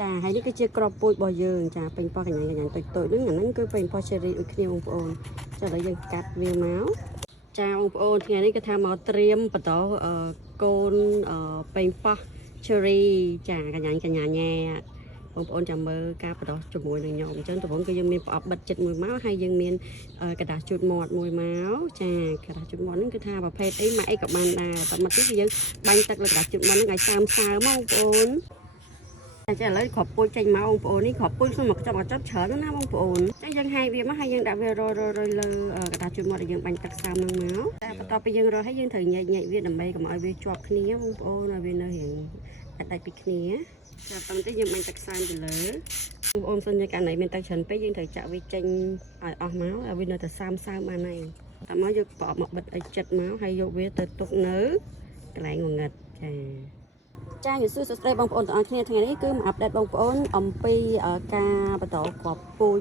ចាហើយនេះគឺជាក្របពូជរបស់យើងចាពេញប៉ោះកញ្ញាតូចហ្នឹងអាហ្នឹងគឺពេញប៉ោះ cherry ដូចគ្នាបងប្អូនចាឥឡូវយើងកាត់វាមកចាបងប្អូនថ្ងៃនេះគឺថាមកត្រៀមបន្តកូនពេញប៉ោះ cherry ចាកញ្ញាញ៉ែបងប្អូនចាំមើលការបដោះជាមួយនឹងខ្ញុំអញ្ចឹងដំបូងគឺយើងមានប្រអប់បិទចិត្តមួយមកហើយយើងមានកระดาษជូតមាត់មួយមកចាกระดาษជូតមាត់ហ្នឹងគឺថាប្រភេទអីម៉ាក់អីក៏បានដែរតែមកទីគឺយើងបាញ់ទឹកលើกระดาษជូតមាត់ហ្នឹងឲ្យសើមបងប្អូនចាឥឡូវគ្រាប់ពូជចេញមកបងប្អូននេះគ្រាប់ពូជខ្ញុំមកចាប់ច្រើនណាបងប្អូនចាយើងហាយវាមកហើយយើងដាក់វារលើกระดาษជូតមាត់ដែលយើងបាញ់ទឹកសើមហ្នឹងមកតែបន្ទាប់ពីយើងរកហើយយើងត្រូវញែកវាដើម្បីកុំឲ្យវាជាប់គ្នាបងប្អូនឲ្យវានៅរៀងដាច់ពីគ្នាចាតាមទៅយើងបាញ់ទឹកសើមទៅលើបងប្អូនសិនជាកាលណាមានទឹកច្រើនពេកយើងត្រូវចាក់វាចេញឲ្យអស់មកឲ្យវានៅតែសើមបានហើយតែមកយកប្រអប់មកបិទឲ្យចិត្តមកហើយយកវាទៅទុកនៅកន្លែងងងឹតចាជំរាបសួរសួស្តីបងប្អូនទាំងអស់គ្នាថ្ងៃនេះគឺមកអាប់ដេតបងប្អូនអំពីការបន្តគ្រាប់ពូជ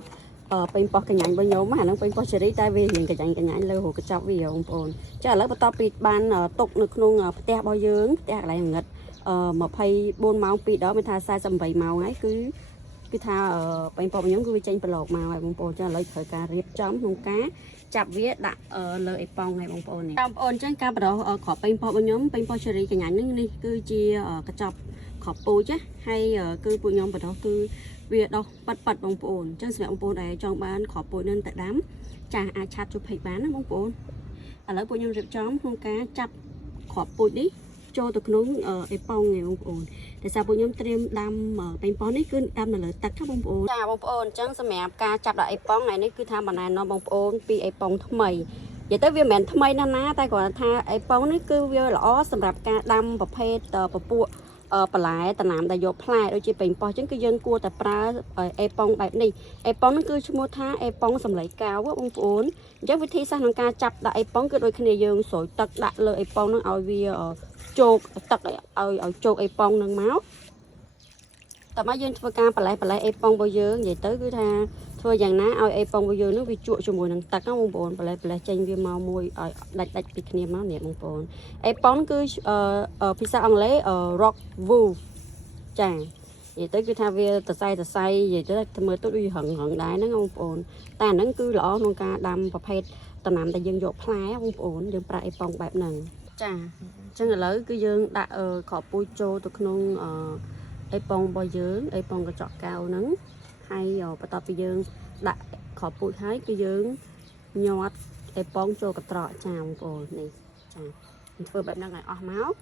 ពេញប៉ោះកញ្ញារបស់ខ្ញុំអាហ្នឹងពេញប៉ោះ cherry តែវារៀងកញ្ញាលើហូរកញ្ចប់វាបងប្អូនចាឥឡូវបន្តពីបានទុកនៅក្នុងផ្ទះរបស់យើងផ្ទះកន្លែងងងឹត24ម៉ោង2ដងមានថា48ម៉ោងហើយគឺថាពេញប៉ោះរបស់ខ្ញុំគឺវាចេញប្រឡោកមកហើយបងប្អូនចាឥឡូវត្រូវការរៀបចំក្នុងការចាប់វាដាក់លើអេប៉ុងហើយបងប្អូននេះបងប្អូនអញ្ចឹងការបដោះគ្រាប់ពេញប៉ោះរបស់ខ្ញុំពេញប៉ោះ cherry កញ្ញានេះគឺជាកញ្ចប់គ្រាប់ពូជណាហើយគឺពួកខ្ញុំបដោះគឺវាដោះប៉ាត់បងប្អូនអញ្ចឹងសម្រាប់បងប្អូនដែលចង់បានគ្រាប់ពូជនឹងទៅដាំចាអាចឆាតជួយពេកបានណាបងប្អូនឥឡូវពួកខ្ញុំរៀបចំក្នុងការចាប់គ្រាប់ពូជនេះចូលទៅក្នុងអេប៉ុងឯងបងប្អូនតែសារពួកខ្ញុំត្រៀមដាំពេញប៉ោះនេះគឺដាំនៅលើទឹកណាបងប្អូនចាបងប្អូនអញ្ចឹងសម្រាប់ការចាប់ដាក់អេប៉ុងថ្ងៃនេះគឺថាបណ្ណានាំបងប្អូនពីអេប៉ុងថ្មីនិយាយទៅវាមិនមែនថ្មីណាតែគ្រាន់តែថាអេប៉ុងនេះគឺវាល្អសម្រាប់ការដាំប្រភេទពពួកបន្លែតំណាំដែលយកផ្លែដូចជាពេញប៉ោះអញ្ចឹងគឺយើងគួរតែប្រើអេប៉ុងបែបនេះអេប៉ុងហ្នឹងគឺឈ្មោះថាអេប៉ុងសម្លេកកៅបងប្អូនអញ្ចឹងវិធីសាស្ត្រក្នុងការចាប់ដាក់អេប៉ុងគឺដូចគ្នាយើងស្រោចទឹកដាក់លើអេប៉ុងហ្នឹងឲ្យវាជោគទឹកឲ្យជោគអេប៉ុងហ្នឹងមកតែមកយើងធ្វើការប្រឡេះអេប៉ុងរបស់យើងនិយាយទៅគឺថាធ្វើយ៉ាងណាឲ្យអេប៉ុងរបស់យើងនឹងវាជក់ជាមួយនឹងទឹកណាបងប្អូនប្រឡេះចេញវាមកមួយឲ្យដាច់ពីគ្នាមកនេះបងប្អូនអេប៉ុងគឺភាសាអង់គ្លេស rock wool ចានិយាយទៅគឺថាវាសរសៃនិយាយទៅមើលទៅដូចរឹងដែរហ្នឹងបងប្អូនតែអាហ្នឹងគឺល្អក្នុងការដាំប្រភេទដំណាំដែលយើងយកផ្លែបងប្អូនយើងប្រើអេប៉ុងបែបហ្នឹងចាអញ្ចឹងឥឡូវគឺយើងដាក់គ្រាប់ពូជចូលទៅក្នុងអេប៉ុងរបស់យើងអេប៉ុងកញ្ចក់កៅហ្នឹងហើយបន្ទាប់ពីយើងដាក់គ្រាប់ពូជហើយគឺយើងញាត់អេប៉ុងចូលកត្រកចាបងប្អូននេះចាធ្វើបែបហ្នឹងឲ្យអស់មក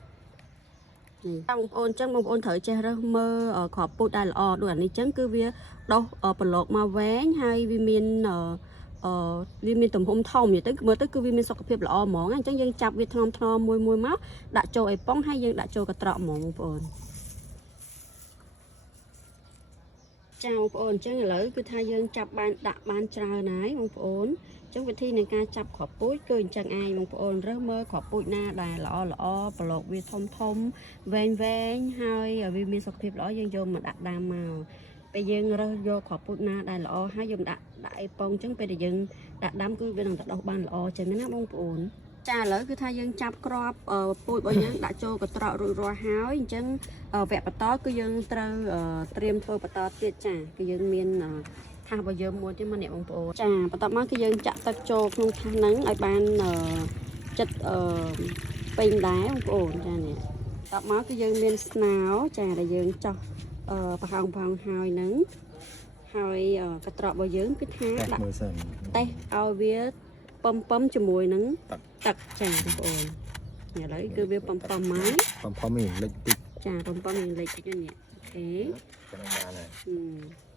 នេះបងប្អូនអញ្ចឹងបងប្អូនត្រូវចេះរើសមើលគ្រាប់ពូជដែលល្អដូចអានេះអញ្ចឹងគឺវាដុះប្រឡោកមកវែងហើយវាមានទំហំធំនិយាយទៅមើលទៅគឺវាមានសុខភាពល្អហ្មងអញ្ចឹងយើងចាប់វាថ្នមមួយមកដាក់ចូលអេប៉ុងហើយយើងដាក់ចូលកត្រកហ្មងបងប្អូនចាបងប្អូនអញ្ចឹងឥឡូវគឺថាយើងចាប់បានដាក់បានច្រើនហើយបងប្អូនអញ្ចឹងវិធីនៃការចាប់គ្រាប់ពូជគឺអញ្ចឹងឯងបងប្អូនរើសមើលគ្រាប់ពូជណាដែលល្អប្រឡោកវាធំវែងហើយវាមានសុខភាពល្អយើងយកមកដាក់ដាំមកពេលយើងរើសយកគ្រាប់ពូជណាដែលល្អហើយយើងដាក់អេប៉ុងអញ្ចឹងពេលដែលយើងដាក់ដាំគឺវានឹងដុះបានល្អអញ្ចឹងណាបងប្អូនចាឥឡូវគឺថាយើងចាប់គ្រាប់ពូជរបស់យើងដាក់ចូលកត្រករួចរាល់ហើយអញ្ចឹងវគ្គបន្តគឺយើងត្រូវត្រៀមធ្វើបន្តទៀតចាគឺយើងមានថាសរបស់យើងមួយទៀតមកអ្នកបងប្អូនចាបន្តមកគឺយើងចាក់ទឹកចូលក្នុងថាសហ្នឹងឲ្យបានចិត្តពេញដែរបងប្អូនចានេះបន្តមកគឺយើងមានស្នោចាដែលយើងចោះប្រហោងហើយហ្នឹងហើយកត្រករបស់យើងគឺថាដាក់តេះឲ្យវាពំជាមួយនឹងទឹកចាបងប្អូនឥឡូវគឺវាពំមកមានលេខតិចចាពំមានលេខតិចនេះអូ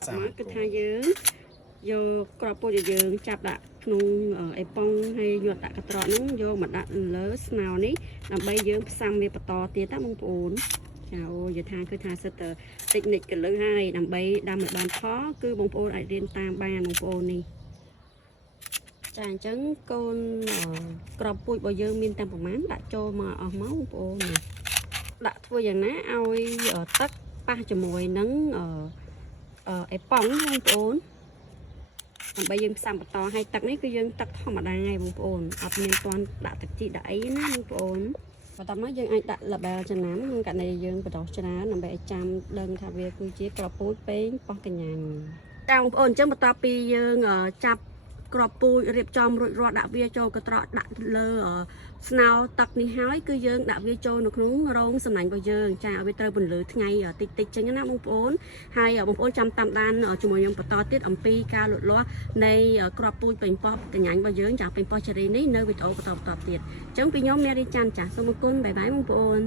ខេមកគឺថាយើងយកគ្រាប់ពូជយើងចាប់ដាក់ក្នុងអេប៉ុងហើយយកដាក់កត្រកហ្នឹងយកមកដាក់លើស្នោនេះដើម្បីយើងផ្សំវាបន្តទៀតណាបងប្អូនចាអូយថាគឺថាសិតតែតិចនិចកលឹះហើយដើម្បីដាំឲ្យបានផលគឺបងប្អូនអាចរៀនតាមបានបងប្អូននេះចាអញ្ចឹងកូនក្របពូជរបស់យើងមានតែប្រមាណដាក់ចូលមកអស់មកបងប្អូនដាក់ធ្វើយ៉ាងណាឲ្យទឹកប៉ះជាមួយនឹងអេប៉ុងបងប្អូនដើម្បីយើងផ្សំបន្តឲ្យទឹកនេះគឺយើងទឹកធម្មតាឯងបងប្អូនអត់មានទាន់ដាក់ទឹកជីដាក់អីណាបងប្អូន và tầm nói dân anh đặt là bèo cho nám cả này dân và đọc cho ná nằm bè chăm đơn thà việc cứ chế cọp bối bén bó cái nhà trong ổn chứ một tòa pi dân ở chắp cọp bụi riệp trong rồi rọt đạo bia cho cái trọ đặt lơ ở nào tập ní hái cứ dân đạo bia cho nó núng rong sầm lạnh bao giờ cha ở bên tây bùn lưới ngay ở tịch tịch trên năm ổn hay ở bông ổn trăm tam đan ở chung một dân to tiết ẩm pi ca lụt loa đây ở cọp bụi bình pop cái nhánh bao giờ chẳng bình pop cheri ní nơi bị ổ tập tiệt chống pi nhóm meri chan chả xong một côn bài bái mông ổn